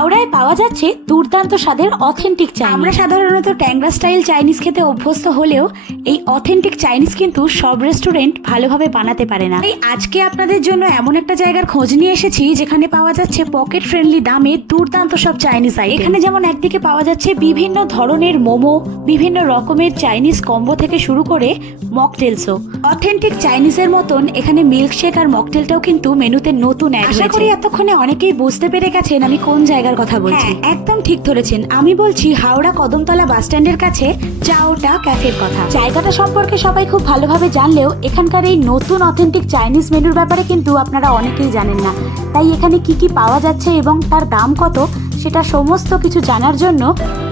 হাওড়ায় পাওয়া যাচ্ছে দুর্দান্ত স্বাদের অথেন্টিক চাইনিজ আমরা সাধারণত ট্যাংরা স্টাইল চাইনিজ খেতে অভ্যস্ত হলেও এই অথেন্টিক চাইনিজ কিন্তু সব রেস্টুরেন্ট ভালোভাবে বানাতে পারে না। এই আজকে আপনাদের জন্য এমন একটা জায়গার খোঁজ নিয়ে এসেছি যেখানে পাওয়া যাচ্ছে পকেট ফ্রেন্ডলি দামে দুর্দান্ত সব চাইনিজ আইটেম এখানে যেমন একদিকে পাওয়া যাচ্ছে বিভিন্ন ধরনের মোমো বিভিন্ন রকমের চাইনিজ কম্বো থেকে শুরু করে মকটেলসও অথেন্টিক চাইনিজের মতন এখানে মিল্কশেক আর মকটেলটাও কিন্তু মেনুতে নতুন আশা করি এতক্ষণে অনেকেই বুঝতে পেরে গেছেন আমি কোন জায়গার কথা বলছি। একদম ঠিক ধরেছেন। আমি বলছি হাওড়া কদমতলা বাস স্ট্যান্ডের কাছে চাওটা ক্যাফের কথা। জায়গাটা সম্পর্কে সবাই খুব ভালোভাবে জানলেও এখানকার এই নতুন অথেন্টিক চাইনিজ মেনুর ব্যাপারে কিন্তু আপনারা অনেকেই জানেন না। তাই এখানে কি কি পাওয়া যাচ্ছে এবং তার দাম কত সেটা সমস্ত কিছু জানার জন্য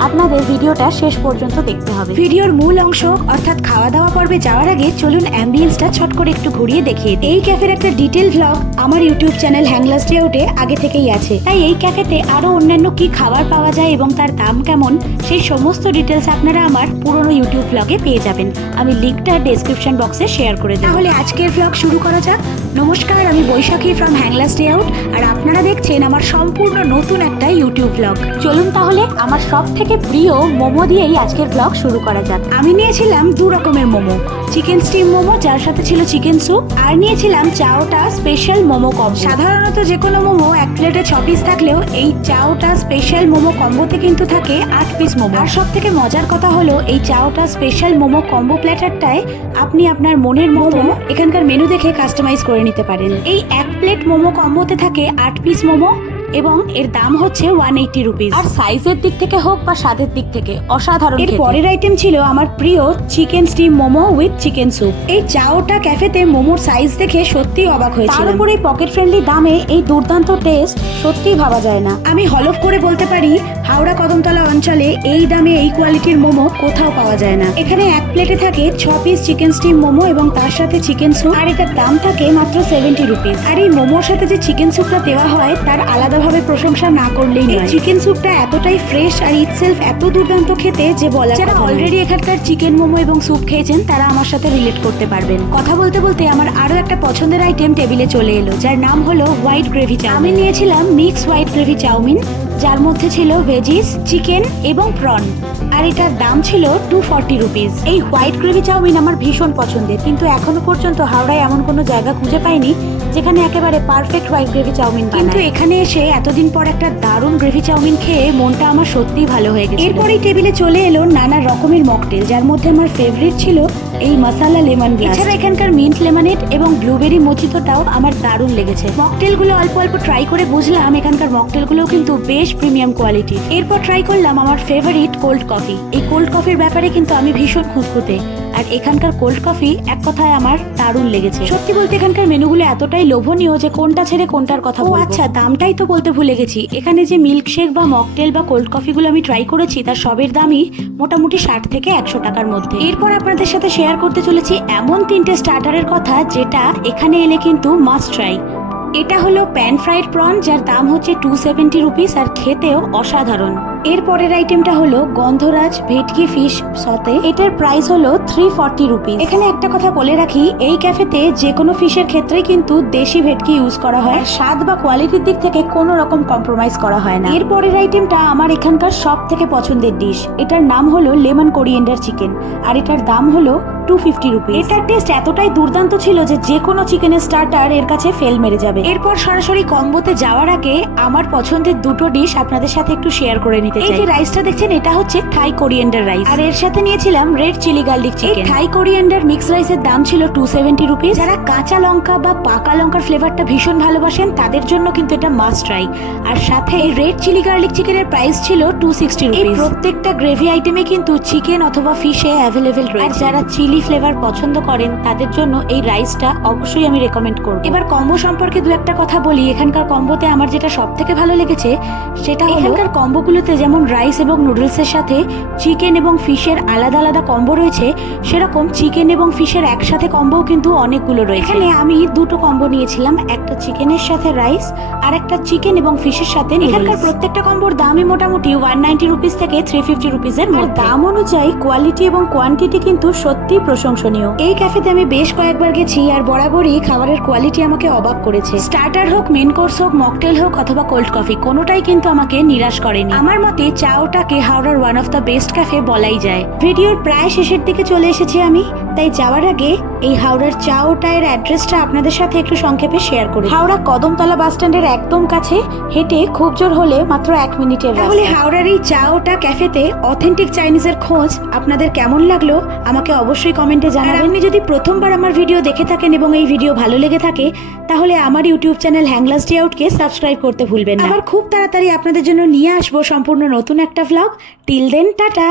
আপনাদের ভিডিওটা শেষ পর্যন্ত দেখতে হবে। ভিডিওর মূল অংশ অর্থাৎ খাওয়া দাওয়া পর্বে যাওয়ার আগে চলুন অ্যাম্বিয়েন্সটা ছট করে একটু ঘুরিয়ে দেখিয়ে দিই। এই ক্যাফের একটা ডিটেল ভ্লগ আমার YouTube channel Hanglas day out আগে থেকেই আছে। তাই এই ক্যাফেতে আরও অন্যান্য কি খাবার পাওয়া যায় এবং তার দাম কেমন সেই সমস্ত ডিটেলস আপনারা আমার পুরনো ইউটিউব ব্লগে পেয়ে যাবেন। আমি লিঙ্কটা ডেসক্রিপশন বক্সে শেয়ার করে দেব। তাহলে আজকের ভ্লগ শুরু করা যাক। নমস্কার আমি Baishakhi from Hanglas day out আর আপনারা দেখছেন আমার সম্পূর্ণ নতুন একটা ইউটিউব ব্লগ চলুন তাহলে, আমার সব থেকে প্রিয় মোমো দিয়েই আজকের ব্লগ শুরু করা যাক। আমি নিয়েছিলাম দু রকমের মোমো। চিকেন স্টিম মোমো, যার সাথে ছিল চিকেন স্যুপ আর নিয়েছিলাম চাওটা স্পেশাল মোমো কম সাধারণত যে কোনো মোমো, এক প্লেটে ছ পিস থাকলেও এই চাওটা স্পেশাল মোমো কম্বোতে কিন্তু থাকে আট পিস মোমো। আর সব থেকে মজার কথা হলো, এই চাওটা স্পেশাল মোমো কম্বো প্ল্যাটারটায় আপনি আপনার মনের মোমো এখানকার মেনু দেখে কাস্টমাইজ করে নিতে পারেন। এই এক প্লেট মোমো কম্বোতে থাকে আট পিস মোমো এবং এর দাম হচ্ছে ওয়ান এইটি রুপিস আর সাইজের দিক থেকে হোক বা স্বাদের দিক থেকে অসাধারণ এর পরের আইটেম ছিল আমার প্রিয় chicken steam momo with chicken soup এই চাওটা ক্যাফেতে মোমোর সাইজ দেখে সত্যি অবাক হয়েছিল তার উপরে পকেট ফ্রেন্ডলি দামে এই দুর্দান্ত টেস্ট সত্যিই ভাবা যায় না। আমি হলফ করে বলতে পারি হাওড়া কদমতলা অঞ্চলে এই দামে এই কোয়ালিটির মোমো কোথাও পাওয়া যায় না। এখানে এক প্লেটে থাকে ছ পিস চিকেন স্টিম মোমো এবং তার সাথে চিকেন স্যুপ আর এটার দাম থাকে মাত্র সেভেন্টি রুপিস আর এই মোমোর সাথে যে চিকেন স্যুপটা দেওয়া হয় তার আলাদাভাবে প্রশংসা না করলেই এই চিকেন স্যুপটা এতটাই ফ্রেশ আর ইটসেলফ এত দুর্দান্ত খেতে যে বলা যারা অলরেডি এখানকার চিকেন মোমো এবং স্যুপ খেয়েছেন তারা আমার সাথে রিলেট করতে পারবেন। কথা বলতে বলতে আমার আরও একটা পছন্দের আইটেম টেবিলে চলে এলো যার নাম হলো হোয়াইট গ্রেভি চাউমিন। আমি নিয়েছিলাম মিক্স হোয়াইট গ্রেভি চাউমিন যার মধ্যে ছিল ভেজিস চিকেন এবং প্রন আর এটার দাম ছিল টু ফর্টি রুপিস এই হোয়াইট গ্রেভি চাউমিন আমার ভীষণ পছন্দের কিন্তু এখনও পর্যন্ত হাওড়ায় এমন কোনো জায়গা খুঁজে পাইনি যেখানে একেবারে পারফেক্ট হোয়াইট গ্রেভি চাউমিন কিন্তু এখানে এসে এতদিন পর একটা দারুণ গ্রেভি চাউমিন খেয়ে মনটা আমার সত্যিই ভালো হয়ে গেছে। এরপরেই টেবিলে চলে এলো নানা রকমের মকটেল, যার মধ্যে আমার ফেভারিট ছিল এই মশালা লেমন এছাড়া এখানকার মিন্ট লেমনেড এবং ব্লুবেরি মচিতোটাও আমার দারুণ লেগেছে। মকটেলগুলো অল্প অল্প ট্রাই করে বুঝলাম এখানকার মকটেলগুলো কিন্তু বেশ প্রিমিয়াম কোয়ালিটি এরপর ট্রাই করলাম আমার ফেভারিট কোল্ড কফি এই কোল্ড কফির ব্যাপারে কিন্তু আমি ভীষণ খুঁতখুঁতে। আর এখানকার কোল্ড কফি এক কথায় আমার দারুণ লেগেছে। সত্যি বলতে এখানকার মেনুগুলো এতটাই লোভনীয় যে কোনটা ছেড়ে কোনটার কথা ও আচ্ছা দামটাই তো বলতে ভুলে গেছি। এখানে যে মিল্কশেক বা মকটেল বা কোল্ড কফিগুলো আমি ট্রাই করেছি তার সবের দামই মোটামুটি ষাট থেকে একশো টাকার মধ্যে। এরপর আপনাদের সাথে শেয়ার করতে চলেছি এমন তিনটে স্টার্টারের কথা যেটা এখানে এলে কিন্তু মাস্ট ট্রাই এটা হলো প্যান ফ্রাইড প্রন যার দাম হচ্ছে টু সেভেন্টি রুপিস আর খেতেও অসাধারণ। এর পরের আইটেমটা হলো গন্ধরাজ ভেটকি ফিশ সতে এটার প্রাইস হলো থ্রি ফর্টি রুপিস এখানে একটা কথা বলে রাখি, এই ক্যাফেতে যে কোনো ফিশের ক্ষেত্রে কিন্তু দেশি ভেটকি ইউজ করা হয়। স্বাদ বা কোয়ালিটির দিক থেকে কোনো রকম কম্প্রোমাইজ করা হয় না। এর পরের আইটেমটা আমার এখানকার সব থেকে পছন্দের ডিশ এটার নাম হলো লেমন কোরিয়েন্ডার চিকেন আর এটার দাম হলো টু ফিফটি রুপিস এটার টেস্ট এতটাই দুর্দান্ত ছিল যে যে কোনো চিকেনের স্টার্টার এর কাছে ফেল মেরে যাবে। এরপর সরাসরি কম্বোতে যাওয়ার আগে আমার পছন্দের দুটো ডিশ আপনাদের সাথে একটু শেয়ার করে নিতে এই যে রাইসটা দেখছেন এটা হচ্ছে থাই কোরিয়েন্ডার রাইস আর এর সাথে নিয়েছিলাম red chilli garlic chicken Thai coriander mix রাইসের দাম ছিল টু সেভেন্টি রুপিস যারা কাঁচা লঙ্কা বা পাকা লঙ্কার ফ্লেভারটা ভীষণ ভালোবাসেন তাদের জন্য কিন্তু এটা মাস্ট ট্রাই আর সাথে রেড চিলি গার্লিক চিকেনের প্রাইস ছিল টু সিক্সটি রুপিস প্রত্যেকটা গ্রেভি আইটেমে কিন্তু চিকেন অথবা ফিশে অ্যাভেলেবেল রয়েছে। যারা চিলি ফ্লেভার পছন্দ করেন তাদের জন্য এই রাইসটা অবশ্যই আমি রেকমেন্ড করব। এবার কম্বো সম্পর্কে দু একটা কথা বলি। এখানকার কম্বোতে আমার যেটা সব থেকে ভালো লেগেছে সেটা এখানকার কম্বোগুলোতে যেমন রাইস এবং নুডলসের সাথে চিকেন এবং ফিশের আলাদা আলাদা কম্বো রয়েছে সেরকম চিকেন এবং ফিশের একসাথে কম্বোও কিন্তু অনেকগুলো রয়েছে। এখানে আমি দুটো কম্বো নিয়েছিলাম একটা চিকেনের সাথে রাইস আর একটা চিকেন এবং ফিশের সাথে এখানকার প্রত্যেকটা কম্বোর দামই মোটামুটি ওয়ান নাইনটি রুপিস থেকে থ্রি ফিফটি রুপিসের মধ্যে। দাম অনুযায়ী কোয়ালিটি এবং কোয়ান্টিটি কিন্তু সত্যি প্রশংসনীয়। এই ক্যাফেতে আমি বেশ কয়েকবার গেছি আর বরাবরই খাবারের কোয়ালিটি আমাকে অবাক করেছে। স্টার্টার হোক মেন কোর্স হোক মকটেল হোক অথবা কোল্ড কফি কোনোটাই কিন্তু আমাকে নিরাশ করেনি। আমার মতে চাওটাকে হাওড়ার one of the best cafe বলাই যায়। ভিডিওর প্রায় শেষের দিকে চলে এসেছি আমি, তাই যাওয়ার আগে এই হাওড়ার চা ও টায়ের অ্যাড্রেসটা আপনাদের সাথে একটু সংক্ষেপে শেয়ার করি। হাওড়া কদমতলা বাস স্ট্যান্ডের একদম কাছে হেঁটে খুব জোর হলে মাত্র এক মিনিটের তাহলে হাওড়ার এই চা ওটা ক্যাফেতে অথেন্টিক চাইনিজের খোঁজ আপনাদের কেমন লাগল আমাকে অবশ্যই কমেন্টে জানাবেন। আপনি যদি প্রথমবার আমার ভিডিও দেখে থাকেন এবং এই ভিডিও ভালো লেগে থাকে তাহলে আমার ইউটিউব চ্যানেল হ্যাংলাস ডে আউটকে সাবস্ক্রাইব করতে ভুলবেন না। আবার খুব তাড়াতাড়ি আপনাদের জন্য নিয়ে আসব সম্পূর্ণ নতুন একটা ভ্লগ টিল দেন টাটা!